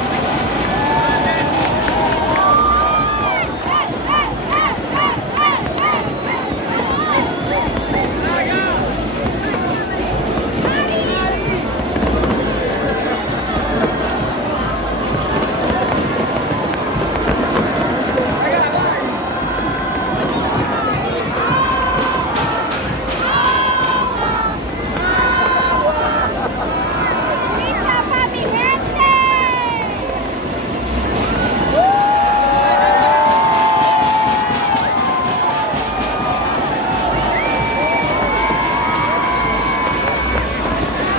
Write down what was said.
Thank you.